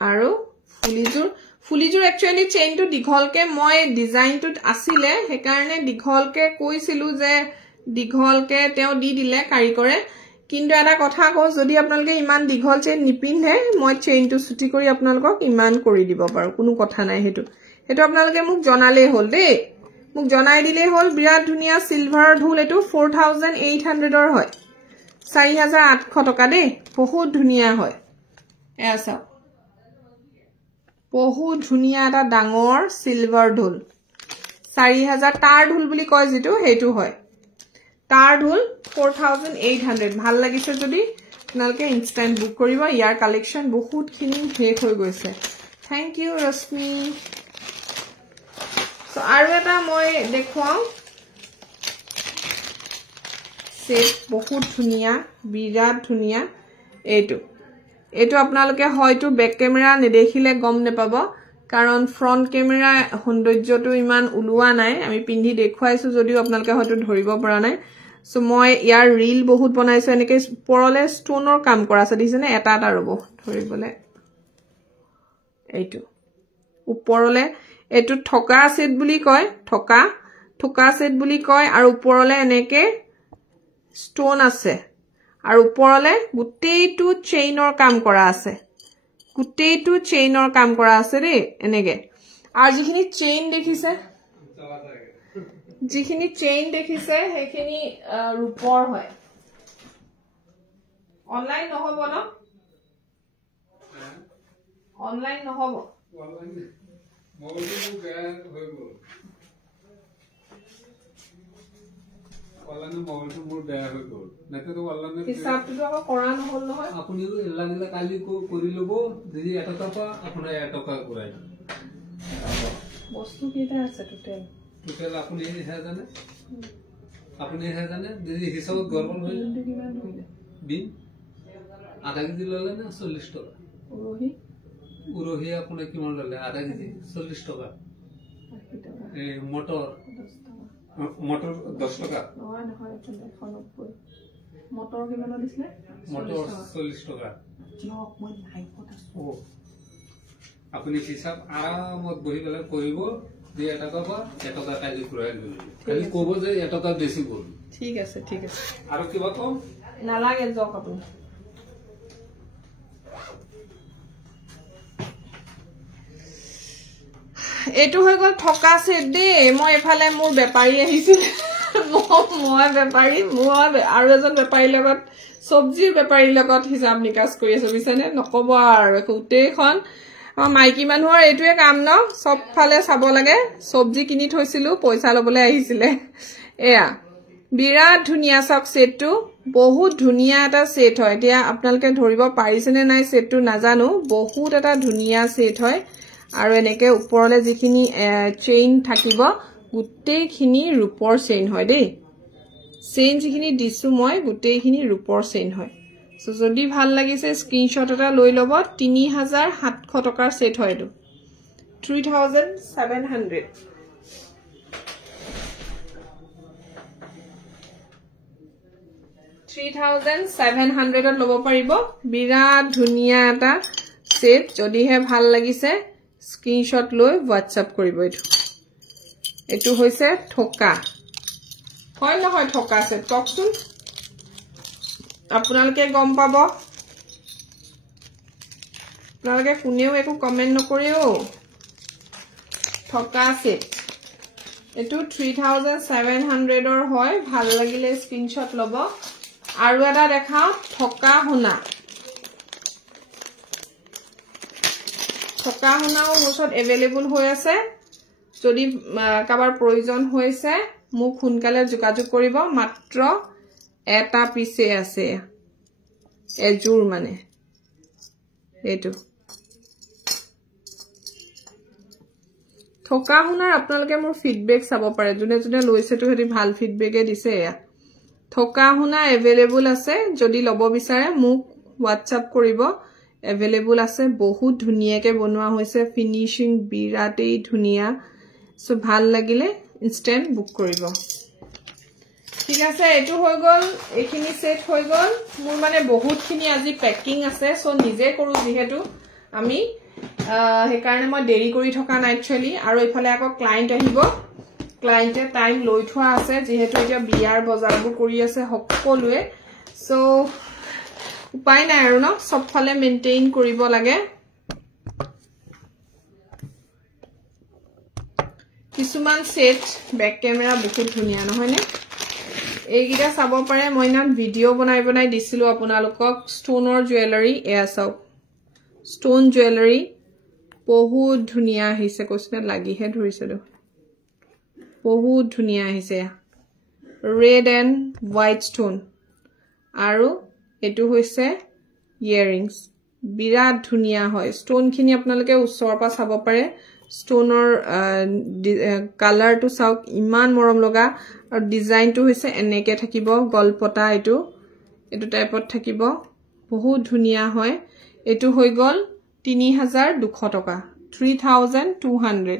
আৰু ফুলিজুৰ একচুয়ালি চেইনটো দীঘলকে মই ডিজাইনটোত আছিলে হে কাৰণে দীঘলকে কৈছিলো যে দীঘলকে তেও দি দিলে কাৰিকৰে কিন্তু এটা কথা কও যদি আপোনালোকে ইমান দীঘল চেইন নিপিন্ধে মই চেইনটো ছুটি কৰি আপোনালোকক ইমান কৰি দিব পাৰো কোনো কথা নাই হেতু আপোনালোকে মোক জনালে হল দেই মোক জনাই দিলে হল বিৰাট ধুনিয়া সিলভাৰ ঢোল এটো 4800 ৰ হয় 4800 টকা দেই বহুত ধুনিয়া হয় এসা বহুত ধুনিয়া এটা ডাঙৰ সিলভাৰ ঢোল 4000 টাৰ ঢোল বুলি কয় যেটো হেতু হয় টাৰ ঢোল 4800 ভাল লাগিছে যদি আপোনালোকে ইনষ্টেন্ট বুক কৰিব ইয়াৰ কালেকচন বহুত খিনি শেষ হৈ গৈছে থ্যাংক ইউ ৰশ্মি সো আৰু এটা মই দেখুৱাও সেট বহুত ধুনিয়া বিৰাট ধুনিয়া এটো আপোনালোকে হয়তো বেক ক্যামেৰা নেদেখিলে গম নেপাব কাৰণ ফ্ৰন্ট ক্যামেৰা সৌন্দৰ্যটো ইমান উলুৱা নাই আমি পিন্ধি দেখুৱাইছো যদিও আপোনালোকে হয়তো ধৰিব পৰা নাই সো মই ইয়াৰ ৰীল বহুত বনাইছো এনেকে পৰলে ষ্টোনৰ কাম কৰা আছে দিছেনে এটা ৰব ধৰিবলে এইটো ওপৰলে এটো ঠকা সেট বুলি কয় ঠকা সেট বুলি কয় আৰু ওপৰলে এনেকে ষ্টোন আছে আৰু ওপৰলে গুটেইটো চেইনৰ কাম কৰা আছে ৰে এনেকে আৰু যিখিনি চেইন দেখিছে হেখিনি ৰূপৰ হয় অনলাইন নহব ন অনলাইন নহব মৌলটো বেয়া হৈ গল অনলাইন মৌলটো মোৰ বেয়া হৈ গল নেতেটো অনলাইন হিসাবটো আকৌ কৰা নহল নহয় আপুনি এলানিলা কালি কৰি লব যদি এটা টকা আপোনাৰ 1 টকা ঘূৰাই বস্তু কেটা আছে টোটাল আপুনি হে জানে যদি হিসাবত গড়বড় হৈ কিমান হইলে বিন আধা কেজি ললে না 40 টাকা উৰহি আপুনি কিমান ললে আধা কেজি 40 টাকা এই মটৰ 10 টাকা নহয় 190 মটৰ কিমান দিছিলে মটৰ 40 টাকা জক মই লাইভত আছো আপুনি হিসাব আৰামত বহি গলে কৰিব যে এটা টকা কালি ঘূৰাই লৈ খালি কব যে এটা টকা বেছি গল ঠিক আছে আৰু কিবা কম নালাগে জক আপুনি এটো হৈ গল ঠকা সেট দে মই এফালে মোৰ বেপাৰী আহিছিল মই বেপাৰী আৰু এজন বেপাৰীৰ লগত সবজিৰ বেপাৰীৰ লগত হিসাব নিকাচ কৰি আছো বিছানে নকব আৰু কুটেখন মাইকি মানুহৰ এটোৱে কাম ন সব ফালে চাব লাগে সবজি কিনি থৈছিলো পইচা লবলে আহিছিলে এয়া বিৰাট ধুনিয়া সক সেটটো বহুত ধুনিয়া এটা সেট হয় এতিয়া আপোনালোকে ধৰিব পাৰিছেনে নাই সেটটো নাজানো বহুত এটা ধুনিয়া সেট হয় আৰু এনেকে ওপৰলে যিখিনি চেইন থাকিব গোটেইখিনি ৰূপৰ চেইন হয় দেই চেইন যিখিনি দিছো মই গোটেইখিনি ৰূপৰ চেইন হয় সো যদি ভাল লাগিছে স্ক্ৰিনশ্বট এটা লৈ ল'ব 3700 টকাৰ সেট হয় এটো 3700 3700 লব পাৰিব বিৰাট ধুনিয়া এটা সেট যদিহে ভাল লাগিছে স্ক্ৰিনশ্বট লৈ WhatsApp কৰিব এটো হৈছে ঠকা হয় নহয় ঠকা সেট ককচোন আপোনালোকে গম পাব আপোনালোকে কোনেও একো কমেন্ট নকৰেও ঠকা সেট এটো 3700 ৰ হয় ভাল লাগিলে স্ক্ৰিনশ্বট লব আৰু এটা দেখাও ঠকা হুনাও মোছত এভেইলেবল হৈ আছে যদি কাবাৰ প্ৰয়োজন হৈছে মোক খুনকালে যোগাযোগ কৰিব মাত্ৰ এটা পিছে আছে এজুৰ মানে এটো ঠকা হুনাৰ আপোনালোকে মোৰ ফিডবেক চাব পাৰে জুনে জুনে লৈছে তো হেতি ভাল ফিডবেকে দিছে ঠকা হুনা এভেইলেবল আছে যদি লব বিচাৰে মোক WhatsApp কৰিব এভেইলেবল আছে বহুত ধুনিয়াকে বনোৱা হৈছে ফিনিশিং বিৰাটেই ধুনিয়া সো ভাল লাগিলে ইনস্ট্যান্ট বুক কৰিব ঠিক আছে এটো হৈ গল এখিনি সেট হৈ গল মোৰ মানে বহুতখিনি আজি পেকিং আছে সো নিজে কৰো যেহেতু আমি হে কাৰণে মই দেৰি কৰি থকা নাই একচুয়ালি আৰু ইফালে আকৌ ক্লায়েন্ট আহিব ক্লায়েন্টে টাইম লৈ থোৱা আছে যেহেতু এতিয়া বিয়াৰ বজাৰবোৰ কৰি আছে সকলোৱে সো উপায় নাই আৰু ন সবফালে মেইনটেইন কৰিব লাগে কিছুমান সেট বেক ক্যামেৰা বহুত ধুনিয়া নহয় নে এইগিটা চাব পাৰে মই না ভিডিও বনাই দিছিলো আপোনালোকক ষ্টোনৰ জুৱেলাৰী এয়া চাওক ষ্টোন জুৱেলাৰী বহুত ধুনিয়া হৈছে কোছনে লাগিহে ধৰিছে দো বহুত ধুনিয়া আহিছে ৰেড এন্ড হোৱাইট ষ্টোন আৰু এটো হৈছে ইয়াৰিংস বিৰাট ধুনিয়া হয় ষ্টোন খিনি আপোনালোকে ওচৰৰ পৰা চাব পাৰে ষ্টোনৰ কালাৰ টু চাওক ইমান মৰম লগা আৰু ডিজাইন টু হৈছে এনেকে থাকিব গলপটা এটো টাইপত থাকিব বহুত ধুনিয়া হয় এটো হৈ গল 3200 টকা 3200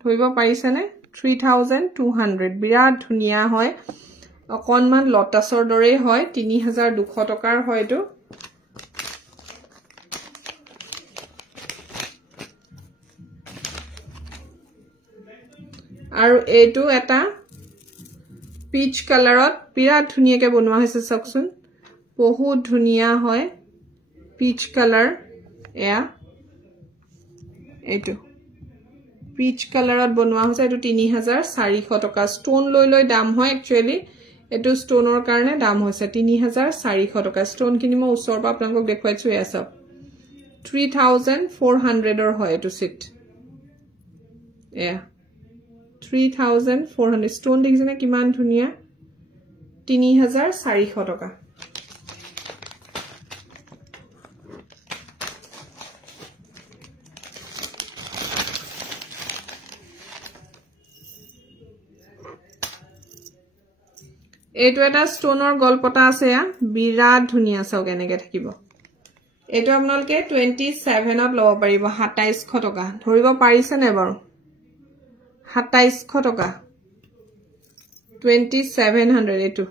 ধৰিব পাৰিছে নে 3200 বিৰাট ধুনিয়া হয় অকনমান লটাছৰ দৰে হয় 3200 টকাৰ হয়টো আৰু এটো এটা পিচ কালাৰত বিৰাট ধুনিয়াকে বনোৱা হৈছে চাওকচোন বহুত ধুনিয়া হয় পিচ কালাৰ এয়া এটো পিচ কালাৰত বনোৱা হৈছে এটো 3400 টকা ষ্টোন লৈ দাম হয় একচুয়ালি এটো ষ্টোনৰ কাৰণে দাম হৈছে 3400 টকা ষ্টোন কিনি মই ওচৰৰ পৰা আপোনালোকক দেখুৱাইছো এয়া সব 3400 ৰ হয় এটো সেট এয়া 3400 ষ্টোন দেখিছেনে কিমান ধুনিয়া 3400 টকা এটো এটা ষ্টোনৰ গলপটা আছে বিৰাট ধুনিয়া চাওক এনেকে থাকিব এটো আপোনালোকে 27 ত লব পাৰিব 2700 টকা ধৰিব পাৰিছে নে বাৰু 2700 টকা 2700 এটো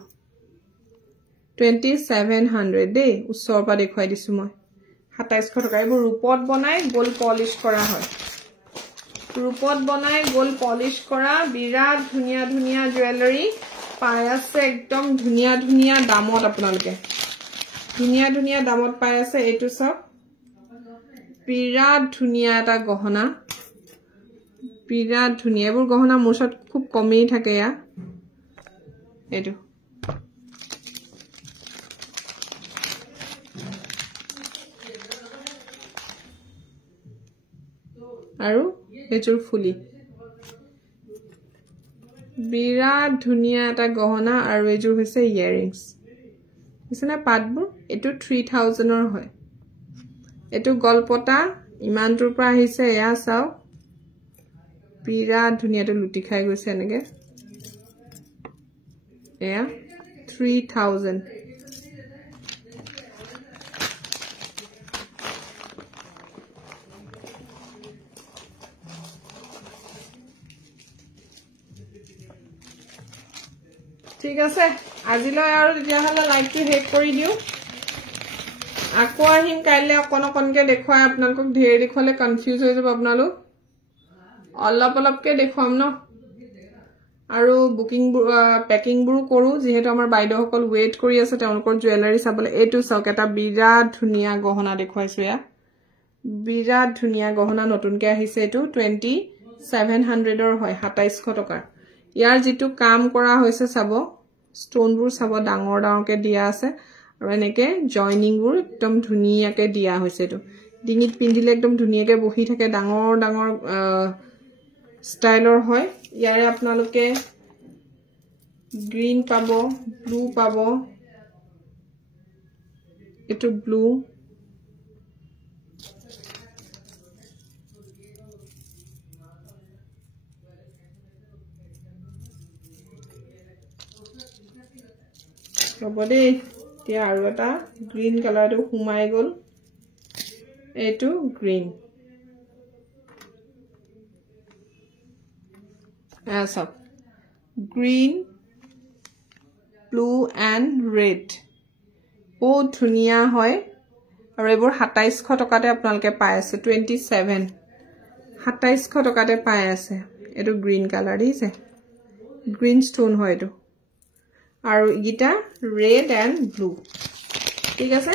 2700 দেই ওচৰৰ পৰা দেখুৱাই দিছো মই 2700 টকা এইবোৰ ৰূপত বনাই গোল পলিশ কৰা হয় ৰূপত বনাই গোল পলিশ কৰা বিৰাট ধুনিয়া ধুনিয়া জুৱেলাৰী পাই আছে একদম ধুনিয়া ধুনিয়া দামত আপোনালোকে ধুনিয়া ধুনিয়া দামত পাই আছে এটো সব বিৰাট ধুনিয়া এটা গহনা বিৰাট ধুনিয়া এবোৰ গহনা মোছত খুব কমেই থাকে ইয়া এটো আৰু এজোৰ ফুলি বিৰাট ধুনিয়া এটা গহনা আৰু এজোৰ হৈছে ইয়াৰিংস দিছনা পাটবোৰ এটো 3000 ৰ হয় এটো গলপটা ইমানটোৰ পৰা আহিছে এয়া চাওক বিৰাট ধুনীয়াটো লুটি খাই গৈছে এনেকে এয়া 3000 ঠিক আছে আজিলৈ আৰু তেতিয়া হলে লাইভটো হেক কৰি দিও আকৌ আহিম কাইলে অকনকে দেখুৱাই আপোনালোকক ঢেৰ দেখুৱালে কনফিউজ হৈ যাব আপোনালোক অলপ অলপকে দেখুৱাম ন আৰু বুকিং পেকিং বোৰ কৰো যেহেতু আমাৰ বাইদেউসকল ওয়েট কৰি আছে তেওঁলোকৰ জুৱেলাৰী চাবলৈ এইটো চাওক এটা বিৰাট ধুনীয়া গহনা দেখুৱাইছো ইয়া বিৰাট ধুনীয়া গহনা নতুনকে আহিছে এইটো 2700 ৰ হয় 2700 টকাৰ ইয়াৰ যেটো কাম কৰা হৈছে চাব ষ্টোনবোৰ চাব ডাঙৰ ডাঙৰকে দিয়া আছে আৰু এনেকে জয়নিং বোৰ একদম ধুনীয়াকে দিয়া হৈছে এইটো ডিঙিত পিন্ধিলে একদম ধুনীয়াকে বহি থাকে ডাঙৰ ডাঙৰ ষ্টাইলৰ হয় ইয়াৰে আপোনালোকে গ্ৰীন পাব ব্লু পাব এটো ব্লু বডি তিয়া আৰু এটা গ্ৰীন কালাৰটো হুমাই গল এটো গ্ৰীন আছা গ্ৰীন ব্লু এণ্ড ৰেড বহুত ধুনীয়া হয় আৰু এবোৰ 2700 টকাতে আপোনালোকে পাই আছে 2700 টকাতে পাই আছে এটো গ্ৰীন কালাৰ দিছে গ্ৰীন ষ্টোন হয় এটো আৰু ইটা ৰেড এণ্ড ব্লু ঠিক আছে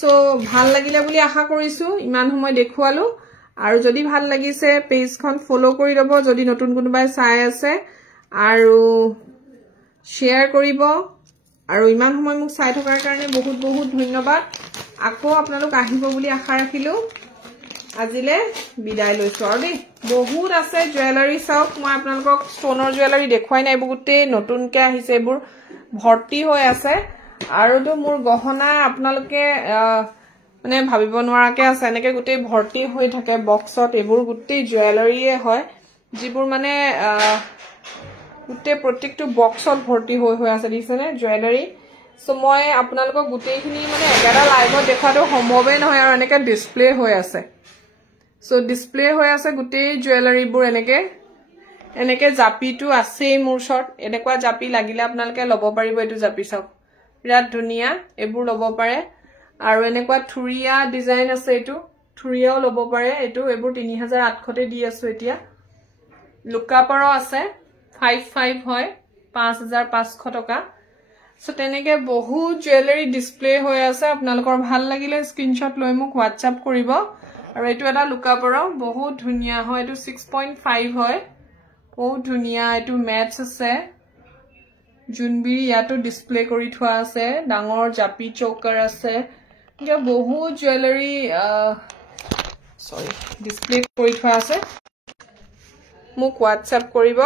সো ভাল লাগিলে বুলি আশা কৰিছো ইমান সময় দেখুৱালো আৰু যদি ভাল লাগিছে পেজখন ফলো কৰি লব যদি নতুন কোনোবাই চাই আছে আৰু শেয়াৰ কৰিব আৰু ইমান সময় মোক চাই থকাৰ কাৰণে বহুত বহুত ধন্যবাদ আকৌ আপোনালোক আহিব বুলি আশা ৰাখিলো আজিলে বিদায় লৈছো আৰু দেই বহুত আছে জুৱেলাৰী চাওক মই আপোনালোকক ষ্টোনৰ জুৱেলাৰী দেখুৱাই নাই বহুতে নতুনকে আহিছে এবোৰ ভৰ্তি হৈ আছে আৰু তো মোৰ গহনা আপোনালোকে মানে ভাবিব নোৱাৰাকে আছে এনেকে গুটে ভৰ্তি হৈ থাকে বক্সত এবোৰ গুটে জুৱেলাৰীয়ে হয় যিবোৰ মানে গুটে প্ৰত্যেকটো বক্সত ভৰ্তি হৈ আছে দিছেনে জুৱেলাৰী সো মই আপোনালোকক গুটেখিনি মানে এগাটা লাইভত দেখাটো সম্ভৱে নহয় আৰু এনেকে ডিসপ্লে হৈ আছে সো ডিসপ্লে হৈ আছে গুটে জুৱেলাৰীবোৰ এনেকে জাপিটো আছে মোৰ শৰ্ট এনেকুৱা জাপি লাগিলে আপোনালোকে লব পাৰিব এটো জাপি চাওক বিৰাট ধুনীয়া এবোৰ লব পাৰে আৰু এনেকুৱা থুৰিয়া ডিজাইন আছে এটো থুৰিয়াও লব পাৰে এটো এবোৰ 3800 তে দি আছো এতিয়া লুকাপাৰো আছে 55 হয় 5500 টকা সো তেনেকে বহুত জুৱেলাৰী ডিসপ্লে হৈ আছে আপোনালোকৰ ভাল লাগিলে স্ক্ৰিনশ্বট লৈ মোক WhatsApp কৰিব আৰু এটো এটা লুকাপাৰো বহুত ধুনীয়া হয় এটো 6.5 হয় বহুত ধুনীয়া এটো ম্যাচ আছে জুনবিৰি ইয়াটো ডিসপ্লে কৰি থোৱা আছে ডাঙৰ জাপি চৌকাৰ আছে যে বহুত জুৱেলাৰী ডিসপ্লে কৰি থোৱা আছে মোক WhatsApp কৰিব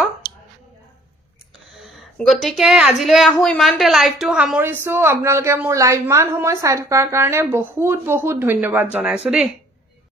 গটিকে আজিলৈ আহো ইমানতে লাইভটো সামৰিছো আপোনালোকে মোৰ লাইভ মান সময় চাই থকাৰ কাৰণে বহুত বহুত ধন্যবাদ জনাইছো দেই